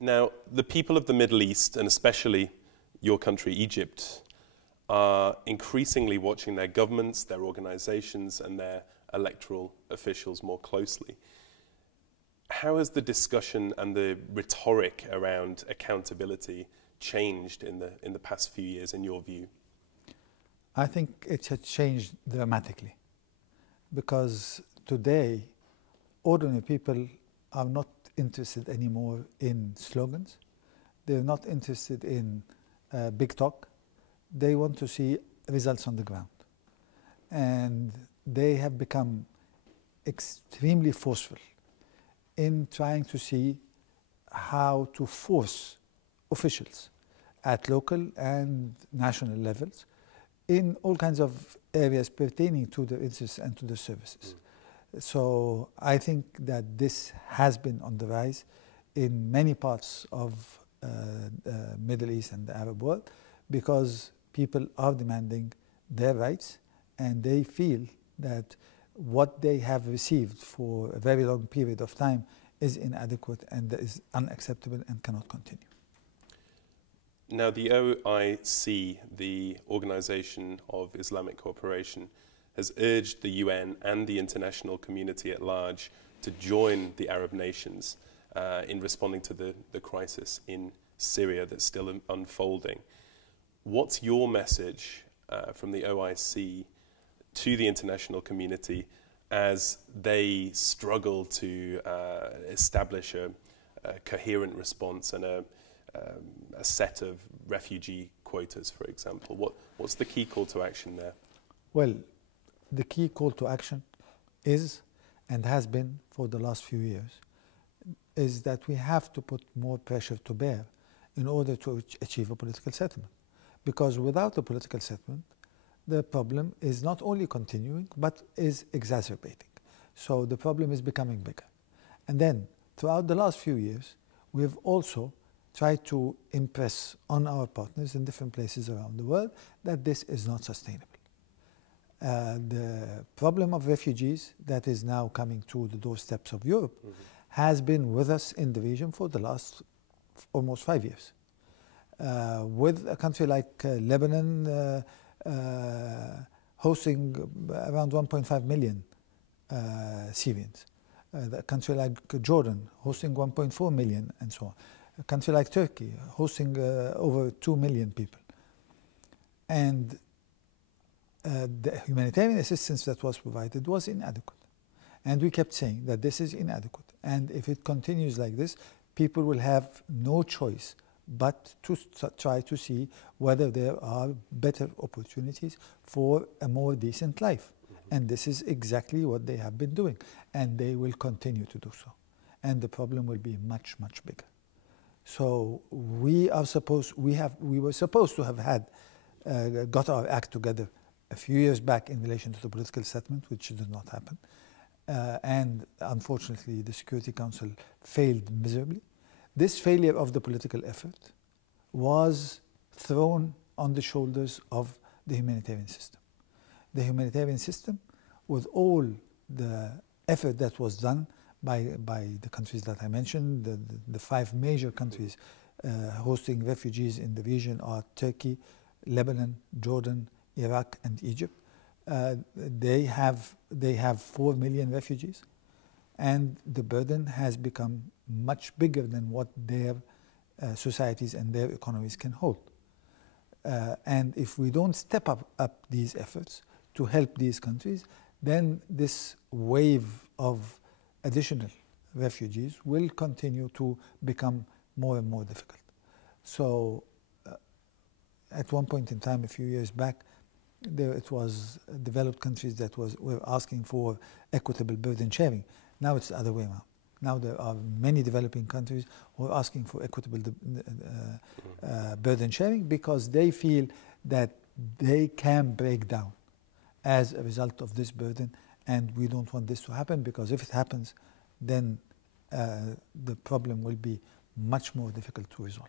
Now, the people of the Middle East, and especially your country, Egypt, are increasingly watching their governments, their organizations, and their electoral officials more closely. How has the discussion and the rhetoric around accountability changed in the past few years, in your view? I think it has changed dramatically, because today ordinary people are not interested anymore in slogans. They're not interested in big talk. They want to see results on the ground. And they have become extremely forceful in trying to see how to force officials at local and national levels in all kinds of areas pertaining to their interests and to their services. So I think that this has been on the rise in many parts of the Middle East and the Arab world, because people are demanding their rights, and they feel that what they have received for a very long period of time is inadequate and is unacceptable and cannot continue. Now, the OIC, the Organization of Islamic Cooperation, has urged the UN and the international community at large to join the Arab nations in responding to the crisis in Syria that's still unfolding. What's your message from the OIC to the international community as they struggle to establish a coherent response and a set of refugee quotas, for example? What's the key call to action there? Well, the key call to action is, and has been for the last few years, is that we have to put more pressure to bear in order to achieve a political settlement. Because without a political settlement, the problem is not only continuing, but is exacerbating. So the problem is becoming bigger. And then, throughout the last few years, we have also tried to impress on our partners in different places around the world that this is not sustainable. The problem of refugees that is now coming to the doorsteps of Europe has been with us in the region for the last almost 5 years. With a country like Lebanon hosting around 1.5 million Syrians, a country like Jordan hosting 1.4 million, and so on. A country like Turkey hosting over 2 million people. And the humanitarian assistance that was provided was inadequate. And we kept saying that this is inadequate. And if it continues like this, people will have no choice but to try to see whether there are better opportunities for a more decent life. And this is exactly what they have been doing. And they will continue to do so. And the problem will be much, much bigger. So we were supposed to have had got our act together a few years back in relation to the political settlement, which did not happen. And unfortunately, the Security Council failed miserably. This failure of the political effort was thrown on the shoulders of the humanitarian system. The humanitarian system, with all the effort that was done by the countries that I mentioned, the 5 major countries hosting refugees in the region are Turkey, Lebanon, Jordan, Iraq, and Egypt. They have 4 million refugees, and the burden has become much bigger than what their societies and their economies can hold. And if we don't step up these efforts to help these countries, then this wave of additional refugees will continue to become more and more difficult. So at one point in time, a few years back, it was developed countries that were asking for equitable burden sharing. Now it's the other way around. Now there are many developing countries who are asking for equitable burden sharing, because they feel that they can break down as a result of this burden, and we don't want this to happen, because if it happens, then the problem will be much more difficult to resolve.